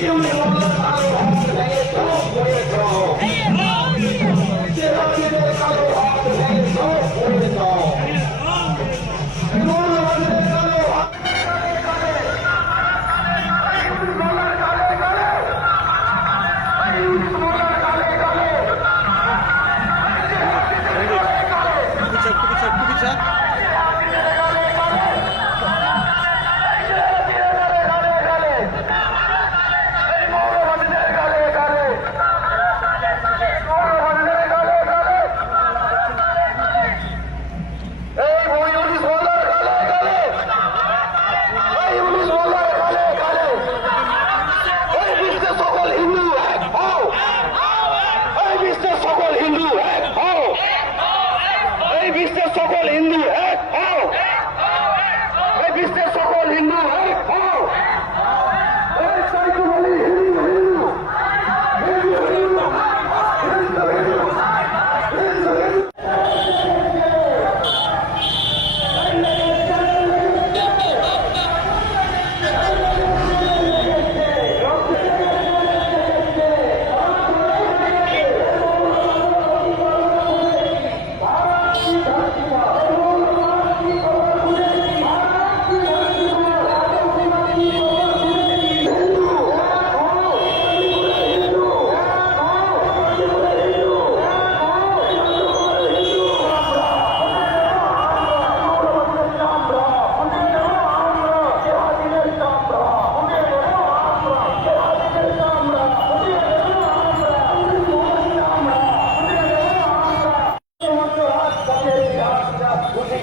Here we go. Só rolando é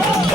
Oh!